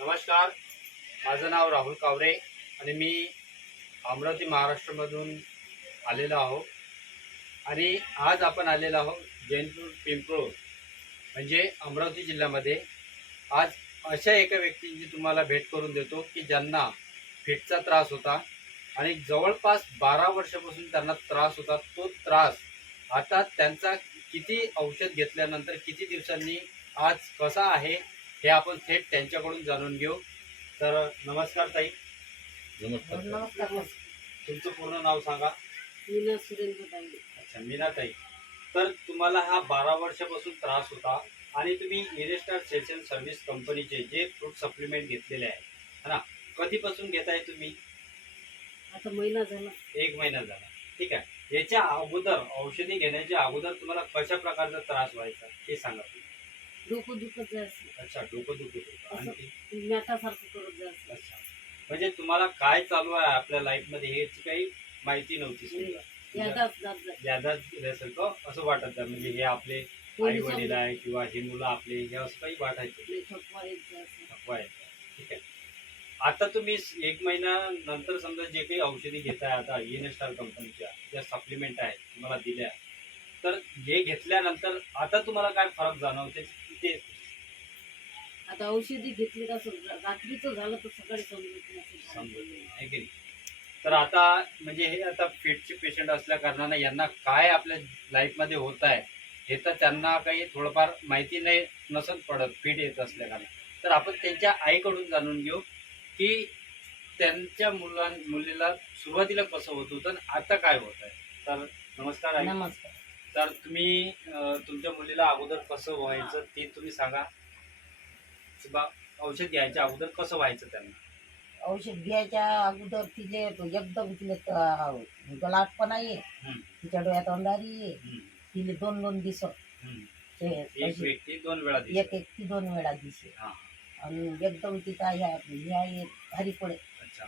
नमस्कार. माझं नाव राहुल कावरे आणि मी अमरावती महाराष्ट्रामधून आलेलो आहो आणि आज आपण आलेलो आहोत जैनपूर पिंपळूर म्हणजे अमरावती जिल्ह्यामध्ये. आज अशा एका व्यक्तींची तुम्हाला भेट करून देतो की ज्यांना फिटचा त्रास होता आणि जवळपास बारा वर्षापासून त्यांना त्रास होता. तो त्रास आता त्यांचा किती औषध घेतल्यानंतर किती दिवसांनी आज कसा आहे हे आपण थेट त्यांच्याकडून जाणून घेऊ. तर नमस्कार ताई. नमस्कार. नमस्कार तुमचं पूर्ण नाव सांगा. मीना सुरेंद्र ताई. अच्छा मीना ताई. तर तुम्हाला हा बारा वर्षापासून त्रास होता आणि तुम्ही इरेस्टार सेशन सर्व्हिस कंपनीचे जे फ्रूट सप्लिमेंट घेतलेले आहे है ना? कधीपासून घेताय तुम्ही? आता महिना झाला. एक महिना झाला. ठीक आहे. याच्या अगोदर औषधी घेण्याच्या अगोदर तुम्हाला कशा प्रकारचा त्रास व्हायचा ते सांगा तुम्ही. डोकं दुखत जायचं. अच्छा डोकं दुखत होतं. आणखी? मॅटासारखं करत जायचं. अच्छा. म्हणजे तुम्हाला काय चालू आहे आपल्या लाईफमध्ये याची काही माहिती नव्हती समजा यादाच जात जाय यादा दिल्यासारखं असं वाटत म्हणजे हे आपले आई कोणी वडील समजत आहे किंवा हे मुलं आपले हे असं काही वाटायचं नाही, थकवा येत जायचं. थकवा आहे ठीक आहे. आता तुम्ही एक महिना नंतर समजा जे काही औषधी घेताय आता इनस्टार कंपनीच्या ज्या सप्लिमेंट आहेत तुम्हाला दिल्या तर हे घेतल्यानंतर आता तुम्हाला काय फरक जाणवते? ते आता औषधी घेतली का रात्रीचं झालं तर सकाळी समजत नाही. नाही? तर आता म्हणजे हे आता फिटचे पेशंट असल्या कारणानं यांना काय आपल्या लाईफमध्ये होत आहे हे तर त्यांना काही थोडंफार माहिती नाही नसत पडत फिट येत असल्या कारणानं. तर आपण त्यांच्या आईकडून जाणून घेऊ की त्यांच्या मुलां मुलीला सुरुवातीला कसं होत होतं आणि आता काय होत आहे. तर नमस्कार आई. नमस्कार. तर तुम्ही तुमच्या मुलीला अगोदर कसं व्हायचं ते तुम्ही सांगा. किंवा औषध घ्यायच्या अगोदर कसं व्हायचं त्यांना? औषध घ्यायच्या अगोदर तिले एकदम तिले गलाटपणा ये. तिच्या डोळ्यात अंधारी ये तिले दोन दोन दिस. एक व्यक्ती दोन वेळा. एक ती दोन वेळा दिसे आणि एकदम तिचा ह्या ह्या भारी पडे. अच्छा.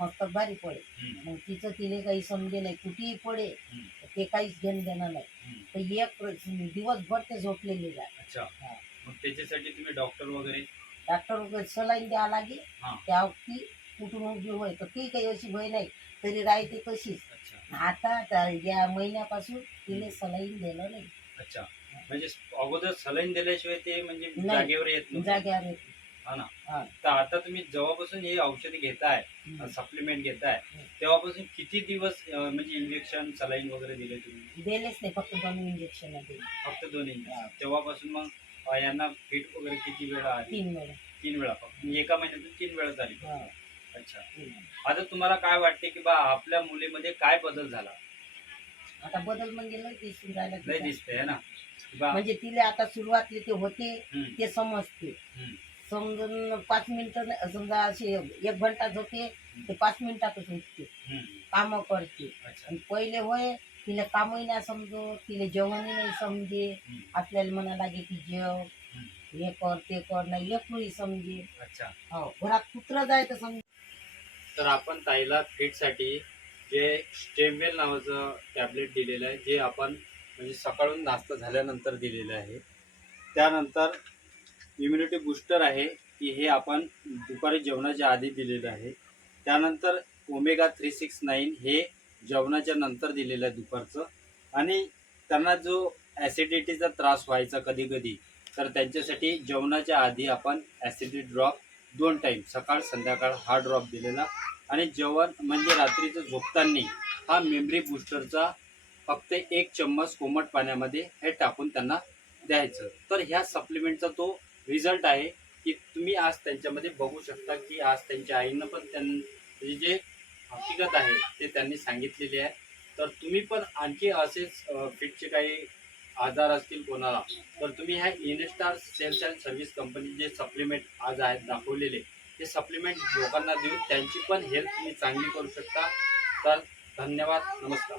मस्त भारी पडे. मग तिचं तिले काही समजे नाही. कुठेही पडे. ते काहीच घेणं देणं नाही. तर एक दिवसभर ते झोपलेले जाय अच्छा. मग त्याच्यासाठी तुम्ही डॉक्टर वगैरे डॉक्टर सलाईन द्यावं लागे हा. त्या ती कुठून उभी होय तर ती काही अशी भय नाही तरी राहते तशीच अच्छा आता त्या- या महिन्यापासून तिने सलाईन दिलं नाही अच्छा म्हणजे अगोदर सलाईन दिल्याशिवाय ते म्हणजे नाही. जागेवर येत नव्हतं. जाग्यावर येते. हा ना. तर आता तुम्ही जेव्हापासून हे औषधी घेताय हम्म. सप्लिमेंट घेताय हम्म. तेव्हापासून किती दिवस अं, म्हणजे इंजेक्शन सलाईन वगैरे दिले तुम्ही? दिलेच नाही फक्त दोन इंजेक्शन दिले. फक्त दोन. इंजेक्शन तेव्हापासून मग अं, यांना फिट वगैरे किती वेळा आली तीन वेळा. तीन वेळा फक्त. म्हणजे एका महिन्यातून तीन वेळा झाली हा, अच्छा. तीन वेळा. आता तुम्हाला काय वाटते की बा आपल्या मुलीमध्ये काय बदल झाला? आता बदल म्हणजे लय दिसून राहिला लय तिचा. दिसते है ना? की बा. म्हणजे तिला आता सुरुवातले ते होते हम्म, ते समजते. हम्म. समजून पाच मिनिटं नाही- समजा असे एक घंटा होते ते पाच मिनिटातच उठते. हम्म, कामं करते. अच्छा. आणि पहिले होय तिला कामही नाही समजो तिला जेवणही नाही समजे. हम्म, आपल्याला म्हणा लागे की जेव. हे कर ते कर नाही लेकरूही समजे. अच्छा. हो घरात कुत्र जाय तर समजे. तर आपण ताईला फिटसाठी जे स्टेमवेल नावाचं टॅबलेट दिलेलं आहे जे आपण म्हणजे सकाळून नाश्ता झाल्यानंतर दिलेलं आहे. त्यानंतर इम्युनिटी बूस्टर आहे की हे आपण दुपारी जेवणाच्या आधी दिलेलं आहे. त्यानंतर ओमेगा थ्री सिक्स नाईन हे जेवणाच्या नंतर दिलेलं आहे दुपारचं. आणि त्यांना जो ॲसिडिटीचा त्रास व्हायचा कधी कधी तर त्यांच्यासाठी जेवणाच्या आधी आपण ॲसिडिटी ड्रॉप दोन टाईम सकाळ संध्याकाळ हा ड्रॉप दिलेला. आणि जेवण म्हणजे रात्रीचं झोपताना हा मेमरी बूस्टरचा फक्त एक चम्मच कोमट पाण्यामध्ये हे टाकून त्यांना द्यायचं. तर ह्या सप्लिमेंटचा तो रिझल्ट आहे की तुम्ही आज त्यांच्यामध्ये बघू शकता की आज त्यांच्या आईनं पण त्यां म्हणजे जे हकीकत आहे ते त्यांनी सांगितलेले आहे. तर तुम्ही पण आणखी असेच फिटचे काही आजार असतील कोणाला तर तुम्ही ह्या Instar sales and service company जे सप्लिमेंट आज आहेत दाखवलेले ते सप्लिमेंट लोकांना देऊन त्यांची पण हेल्थ तुम्ही चांगली करू शकता. तर धन्यवाद नमस्कार.